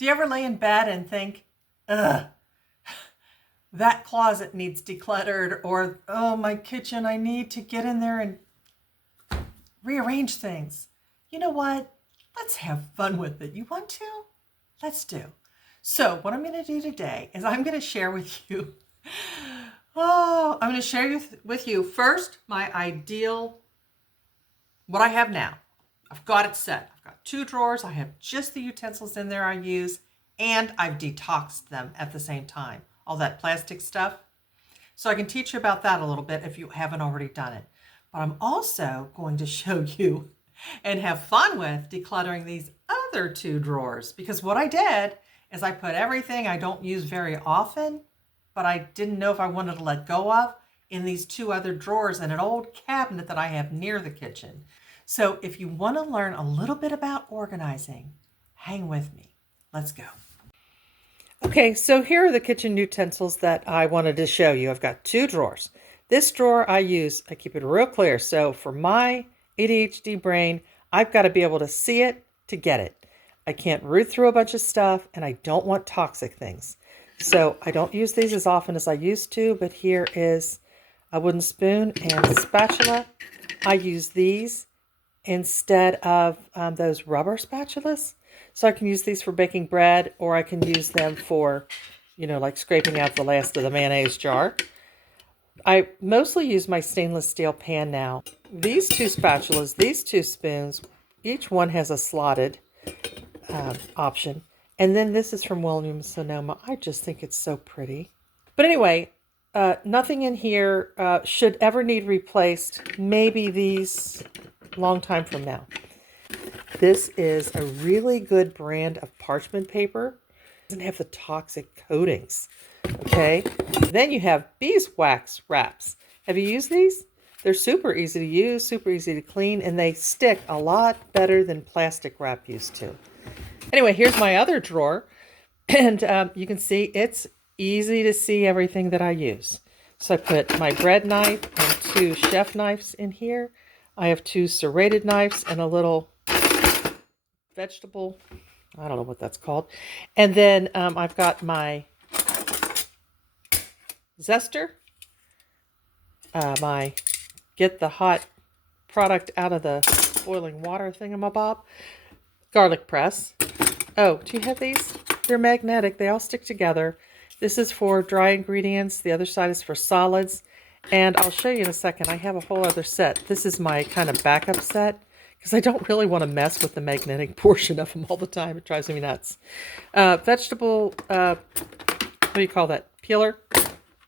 Do you ever lay in bed and think, ugh, that closet needs decluttered, or, oh, my kitchen, I need to get in there and rearrange things? You know what? Let's have fun with it. You want to? Let's do. So what I'm going to do today is I'm going to share with you, I'm going to share with you first my ideal, what I have now. I've got it set. I've got 2 drawers. I have just the utensils in there I use, and I've detoxed them at the same time. All that plastic stuff. So I can teach you about that a little bit if you haven't already done it. But I'm also going to show you and have fun with decluttering these other 2 drawers, because what I did is I put everything I don't use very often, but I didn't know if I wanted to let go of, in these 2 other drawers in an old cabinet that I have near the kitchen. So if you want to learn a little bit about organizing, hang with me. Let's go. Okay, so here are the kitchen utensils that I wanted to show you. I've got 2 drawers. This drawer I keep it real clear. So for my ADHD brain, I've got to be able to see it to get it. I can't root through a bunch of stuff, and I don't want toxic things. So I don't use these as often as I used to, but here is a wooden spoon and a spatula. I use these instead of those rubber spatulas. So I can use these for baking bread, or I can use them for, like scraping out the last of the mayonnaise jar. I mostly use my stainless steel pan now. These 2 spatulas, these 2 spoons, each one has a slotted option. And then this is from Williams-Sonoma. I just think it's so pretty. But anyway, nothing in here should ever need replaced. Maybe these long time from now. This is a really good brand of parchment paper. It doesn't have the toxic coatings. Okay. Then you have beeswax wraps. Have you used these? They're super easy to use, super easy to clean, and they stick a lot better than plastic wrap used to. Anyway, here's my other drawer. And you can see it's easy to see everything that I use. So I put my bread knife and 2 chef knives in here. I have 2 serrated knives and a little vegetable, I don't know what that's called. And then I've got my zester, my get the hot product out of the boiling water thingamabob, garlic press. Oh, do you have these? They're magnetic. They all stick together. This is for dry ingredients. The other side is for solids. And I'll show you in a second. I have a whole other set. This is my kind of backup set, because I don't really want to mess with the magnetic portion of them all the time. It drives me nuts. Vegetable, what do you call that? Peeler.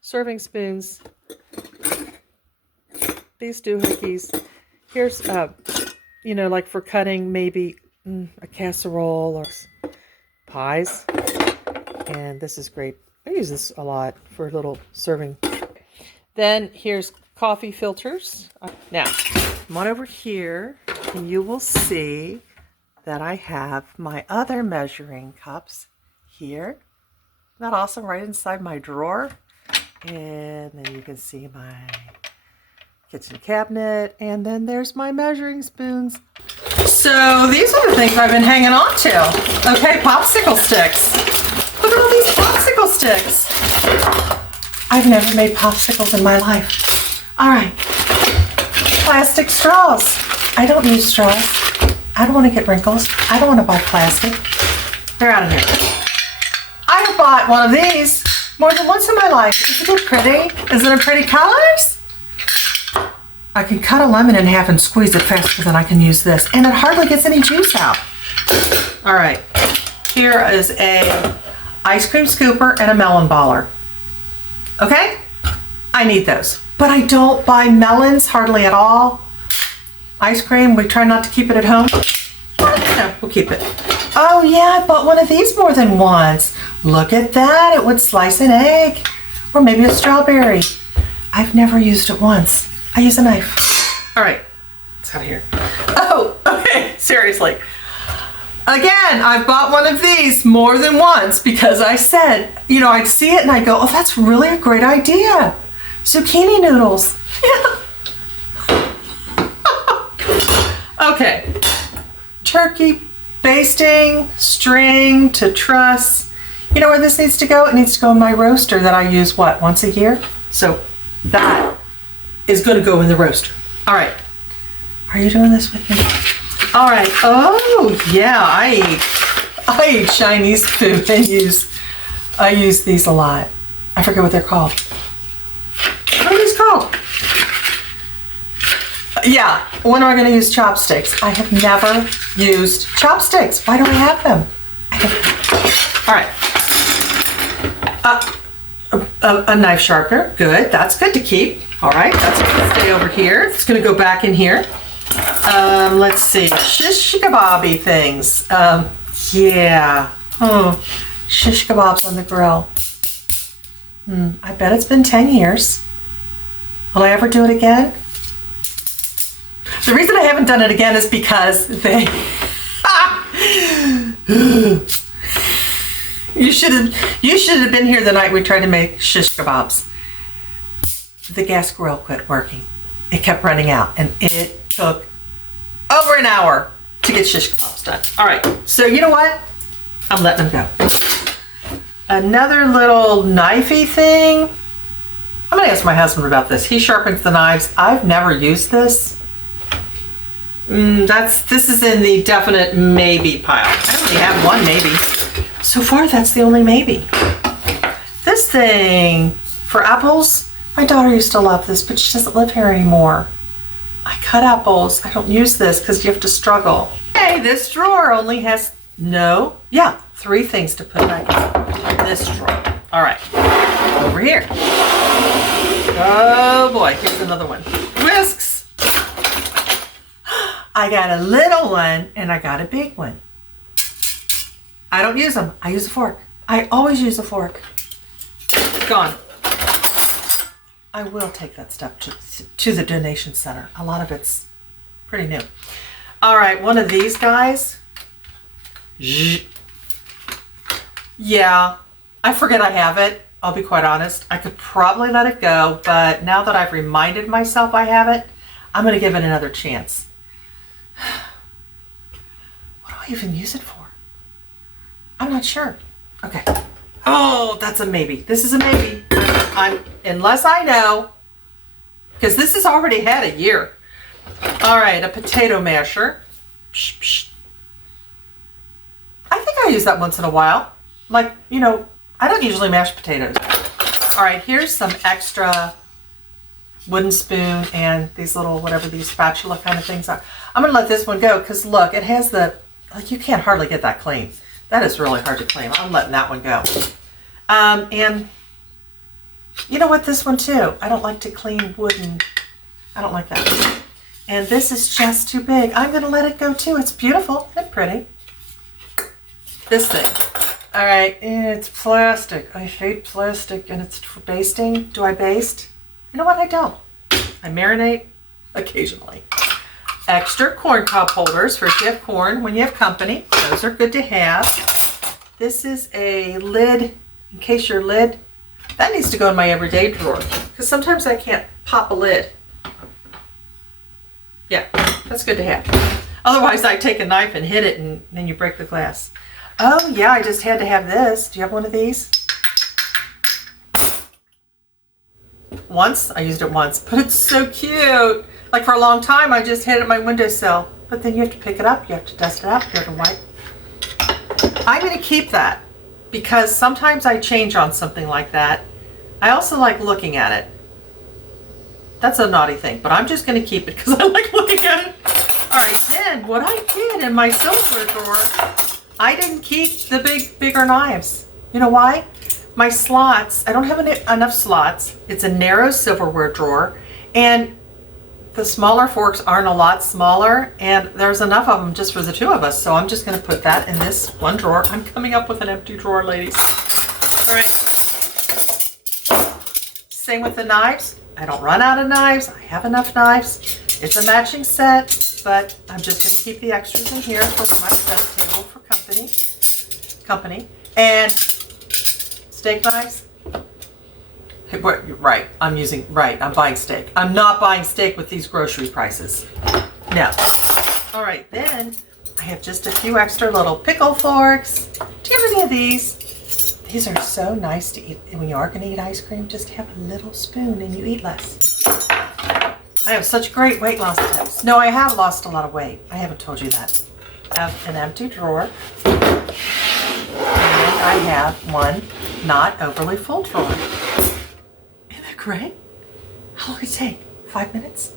Serving spoons. These doohickeys. Here's, like for cutting maybe a casserole or pies. And this is great. I use this a lot for a little serving. Then here's coffee filters. Now, come on over here and you will see that I have my other measuring cups here. Isn't that awesome? Right inside my drawer. And then you can see my kitchen cabinet. And then there's my measuring spoons. So these are the things I've been hanging on to. Okay, popsicle sticks. Look at all these popsicle sticks. I've never made popsicles in my life. All right. Plastic straws. I don't use straws. I don't want to get wrinkles. I don't want to buy plastic. They're out of here. I have bought one of these more than once in my life. Isn't it pretty? Isn't it pretty colors? I can cut a lemon in half and squeeze it faster than I can use this. And it hardly gets any juice out. All right. Here is a ice cream scooper and a melon baller. Okay? I need those. But I don't buy melons hardly at all. Ice cream, we try not to keep it at home. No, we'll keep it. Oh yeah, I bought one of these more than once. Look at that. It would slice an egg. Or maybe a strawberry. I've never used it once. I use a knife. All right. It's out of here. Oh, okay. Seriously. Again, I've bought one of these more than once because I said, I'd see it and I'd go, oh, that's really a great idea. Zucchini noodles. Yeah. Okay. Turkey basting, string to truss. You know where this needs to go? It needs to go in my roaster that I use, what, once a year? So that is going to go in the roaster. All right. Are you doing this with me? All right. Oh, yeah, I eat Chinese food and I use these a lot. I forget what they're called. What are these called? Yeah, when am I going to use chopsticks? I have never used chopsticks. Why do I have them? All right. A knife sharpener. Good. That's good to keep. All right. That's going to stay over here. It's going to go back in here. Let's see. Shish kebabby things. Yeah. Shish kebabs on the grill. I bet it's been 10 years. Will I ever do it again? The reason I haven't done it again is because they... You should have been here the night we tried to make shish kebabs. The gas grill quit working. It kept running out, and it took over an hour to get shish kebabs done. All right, so you know what? I'm letting them go. Another little knifey thing. I'm gonna ask my husband about this. He sharpens the knives. I've never used this. This is in the definite maybe pile. I only have one maybe. So far, that's the only maybe. This thing for apples, my daughter used to love this, but she doesn't live here anymore. I cut apples. I don't use this because you have to struggle. Hey, this drawer only has 3 things to put back in this drawer. All right, over here. Oh boy, here's another one. Whisks. I got a little one and I got a big one. I don't use them. I use a fork. I always use a fork. Gone. I will take that stuff to the donation center. A lot of it's pretty new. All right, one of these guys. Yeah, I forget I have it. I'll be quite honest. I could probably let it go, but now that I've reminded myself I have it, I'm going to give it another chance. What do I even use it for? I'm not sure. Okay. Oh, that's a maybe. This is a maybe. Unless I know, because this has already had a year. All right, a potato masher. I think I use that once in a while. Like, you know, I don't usually mash potatoes. All right, here's some extra wooden spoon and these little, whatever these spatula kind of things are. I'm gonna let this one go because look, it has the, like, you can't hardly get that clean. That is really hard to clean. I'm letting that one go. And you know what, this one too. I don't like to clean wooden. I don't like that. And this is just too big. I'm gonna let it go too. It's beautiful and pretty. This thing. All right, it's plastic. I hate plastic and it's for basting. Do I baste? You know what, I don't. I marinate occasionally. Extra corn cob holders for if you have corn when you have company. Those are good to have. This is a lid, in case your lid, that needs to go in my everyday drawer because sometimes I can't pop a lid. Yeah, that's good to have. Otherwise I take a knife and hit it and then you break the glass. Oh yeah, I just had to have this. Do you have one of these? Once, I used it once, but it's so cute. Like for a long time, I just had it on my windowsill, but then you have to pick it up, you have to dust it up, you have to wipe. I'm gonna keep that because sometimes I change on something like that. I also like looking at it. That's a naughty thing, but I'm just gonna keep it because I like looking at it. All right, then what I did in my silverware drawer, I didn't keep the bigger knives. You know why? My slots, I don't have enough slots. It's a narrow silverware drawer, and the smaller forks aren't a lot smaller, and there's enough of them just for the 2 of us, so I'm just gonna put that in this one drawer. I'm coming up with an empty drawer, ladies. All right. Same with the knives. I don't run out of knives. I have enough knives. It's a matching set, but I'm just gonna keep the extras in here for my set table for company. And steak knives. Right, I'm buying steak. I'm not buying steak with these grocery prices. No. All right, then I have just a few extra little pickle forks. Do you have any of these? These are so nice to eat. When you are going to eat ice cream, just have a little spoon and you eat less. I have such great weight loss tips. No, I have lost a lot of weight. I haven't told you that. I have an empty drawer. And I have one not overly full drawer. Isn't that great? How long does it take? 5 minutes?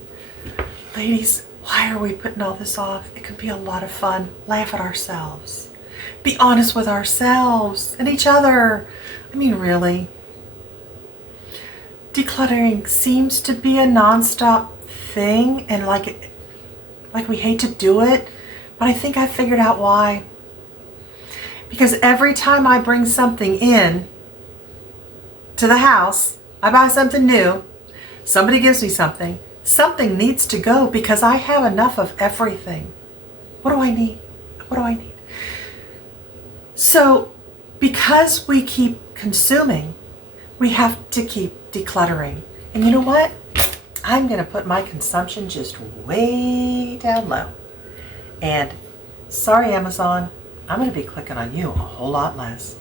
Ladies, why are we putting all this off? It could be a lot of fun. Laugh at ourselves. Be honest with ourselves and each other. I mean, really. Decluttering seems to be a nonstop thing, and like we hate to do it, but I think I figured out why. Because every time I bring something in to the house, I buy something new, somebody gives me something, something needs to go because I have enough of everything. What do I need? What do I need? So because we keep consuming, we have to keep decluttering. And you know what? I'm going to put my consumption just way down low. And sorry, Amazon, I'm going to be clicking on you a whole lot less.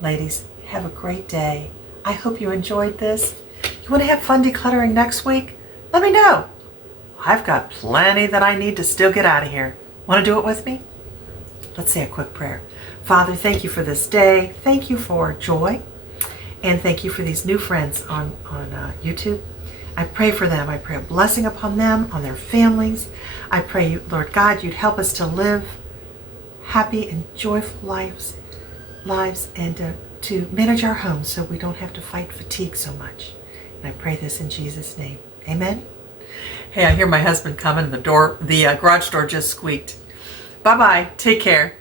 Ladies, have a great day. I hope you enjoyed this. You want to have fun decluttering next week? Let me know. I've got plenty that I need to still get out of here. Want to do it with me? Let's say a quick prayer. Father, thank you for this day. Thank you for joy. And thank you for these new friends on YouTube. I pray for them. I pray a blessing upon them, on their families. I pray, Lord God, you'd help us to live happy and joyful lives and to manage our homes so we don't have to fight fatigue so much. And I pray this in Jesus' name. Amen. Hey, I hear my husband coming. The garage door just squeaked. Bye-bye. Take care.